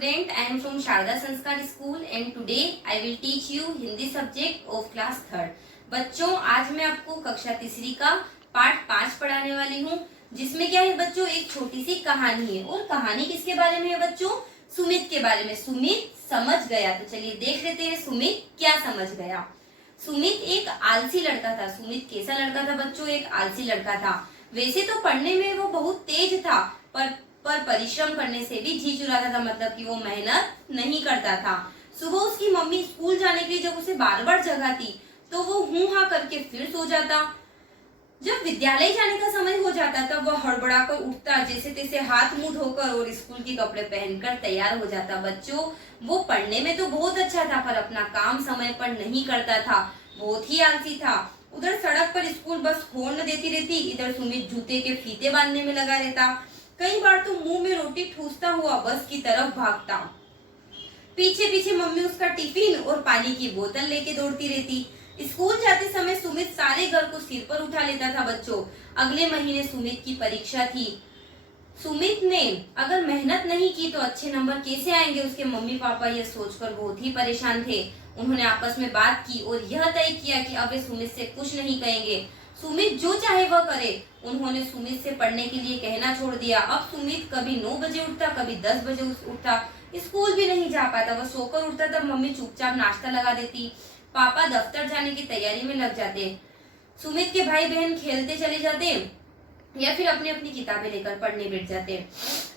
student. I am from Sharda Sanskar School and today I will teach you Hindi subject of class third. बच्चों, आज मैं आपको कक्षा तीसरी का पाठ 5 पढ़ाने वाली हूँ, जिसमें क्या है बच्चों, एक छोटी सी कहानी है। और कहानी किसके बारे में है बच्चों? सुमित के बारे में। सुमित समझ गया। तो चलिए देख लेते हैं सुमित क्या समझ गया। सुमित एक आलसी लड़का था। सुमित कैसा लड़का था बच्चों? एक आलसी लड़का था। वैसे तो पढ़ने में वो बहुत तेज था, पर परिश्रम करने से भी जी चुराता था, मतलब कि वो मेहनत नहीं करता था। सुबह उसकी मम्मी स्कूल जाने के लिए जब उसे बार बार जगाती तो वो हूं हाँ करके फिर सो जाता। जब विद्यालय जाने का समय हो जाता तब वह हड़बड़ाकर उठता, जैसे तैसे हाथ मुंह धोकर और स्कूल के कपड़े पहनकर तैयार हो जाता। बच्चों, वो पढ़ने में तो बहुत अच्छा था, पर अपना काम समय पर नहीं करता था, बहुत ही आलसी था। उधर सड़क पर स्कूल बस हॉर्न देती रहती, इधर सुमित जूते के फीते बांधने में लगा रहता। कई बार तो मुंह में रोटी ठूसता हुआ बस की तरफ भागता। पीछे पीछे मम्मी उसका टिफिन और पानी की बोतल लेके दौड़ती रहती। स्कूल जाते समय सुमित सारे घर को सिर पर उठा लेता था। बच्चों, अगले महीने सुमित की परीक्षा थी। सुमित ने अगर मेहनत नहीं की तो अच्छे नंबर कैसे आएंगे? उसके मम्मी पापा यह सोचकर बहुत ही परेशान थे। उन्होंने आपस में बात की और यह तय किया कि अब वे सुमित से कुछ नहीं कहेंगे, सुमित जो चाहे वह करे। उन्होंने सुमित से पढ़ने के लिए कहना छोड़ दिया। अब सुमित कभी 9 बजे उठता, कभी 10 बजे उठता, स्कूल भी नहीं जा पाता। वह सोकर उठता तब मम्मी चुपचाप नाश्ता लगा देती। पापा दफ्तर जाने की तैयारी में लग जाते। सुमित के भाई बहन खेलते चले जाते या फिर अपनी अपनी किताबें लेकर पढ़ने बैठ जाते।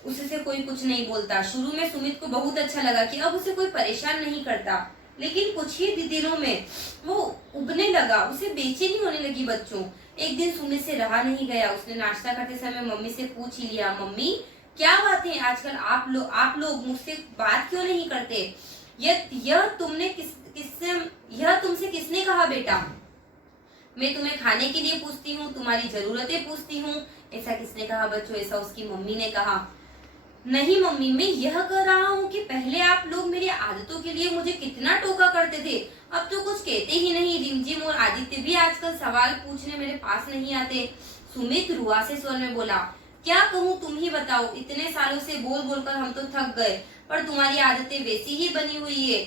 उससे कोई कुछ नहीं बोलता। शुरू में सुमित को बहुत अच्छा लगा कि अब उसे कोई परेशान नहीं करता, लेकिन कुछ ही दिनों में वो उबने लगा, उसे बेचैनी होने लगी। बच्चों, एक दिन सुमित से रहा नहीं गया। उसने नाश्ता करते समय मम्मी से पूछ ही लिया, मम्मी क्या बात है, आजकल आप लोग मुझसे बात क्यों नहीं करते? यह तुमसे किसने कहा बेटा? मैं तुम्हें खाने के लिए पूछती हूँ, तुम्हारी जरूरतें पूछती हूँ, ऐसा किसने कहा बच्चों? ऐसा उसकी मम्मी ने कहा। नहीं मम्मी, मैं यह कह रहा हूँ कि पहले आप लोग मेरी आदतों के लिए मुझे कितना टोका करते थे, अब तो कुछ कहते ही नहीं। रिमझिम और आदित्य भी आजकल सवाल पूछने मेरे पास नहीं आते। सुमित रुआसे स्वर में बोला, क्या कहूँ तुम ही बताओ, इतने सालों से बोल बोलकर हम तो थक गए, पर तुम्हारी आदतें वैसी ही बनी हुई है।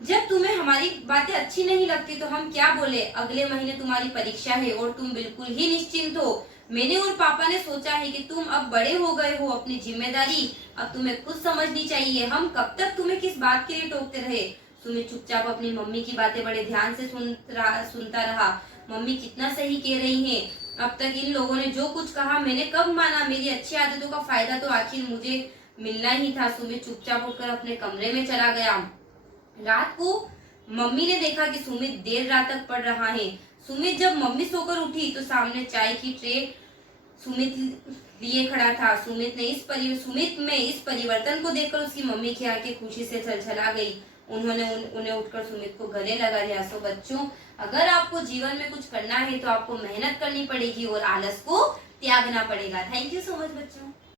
जब तुम्हें हमारी बातें अच्छी नहीं लगती तो हम क्या बोले? अगले महीने तुम्हारी परीक्षा है और तुम बिल्कुल ही निश्चिंत हो। मैंने और पापा ने सोचा है कि तुम अब बड़े हो गए हो, अपनी जिम्मेदारी अब तुम्हें खुद समझनी चाहिए। हम कब तक तुम्हें किस बात के लिए टोकते रहे? सुमित चुपचाप अपनी मम्मी की बातें बड़े ध्यान से सुनता रहा। मम्मी कितना सही कह रही हैं। अब तक इन लोगों ने जो कुछ कहा मैंने कब माना? मेरी अच्छी आदतों का फायदा तो आखिर मुझे मिलना ही था। सुमित चुपचाप उठकर अपने कमरे में चला गया। रात को मम्मी ने देखा कि सुमित देर रात तक पढ़ रहा है। सुमित जब मम्मी सोकर उठी तो सामने चाय की ट्रे सुमित लिए खड़ा था। सुमित में इस परिवर्तन को देखकर उसकी मम्मी की आंखें खुशी से छलछला गई। उन्हें उठकर सुमित को गले लगा लिया। सो बच्चों, अगर आपको जीवन में कुछ करना है तो आपको मेहनत करनी पड़ेगी और आलस को त्यागना पड़ेगा। थैंक यू सो मच बच्चों।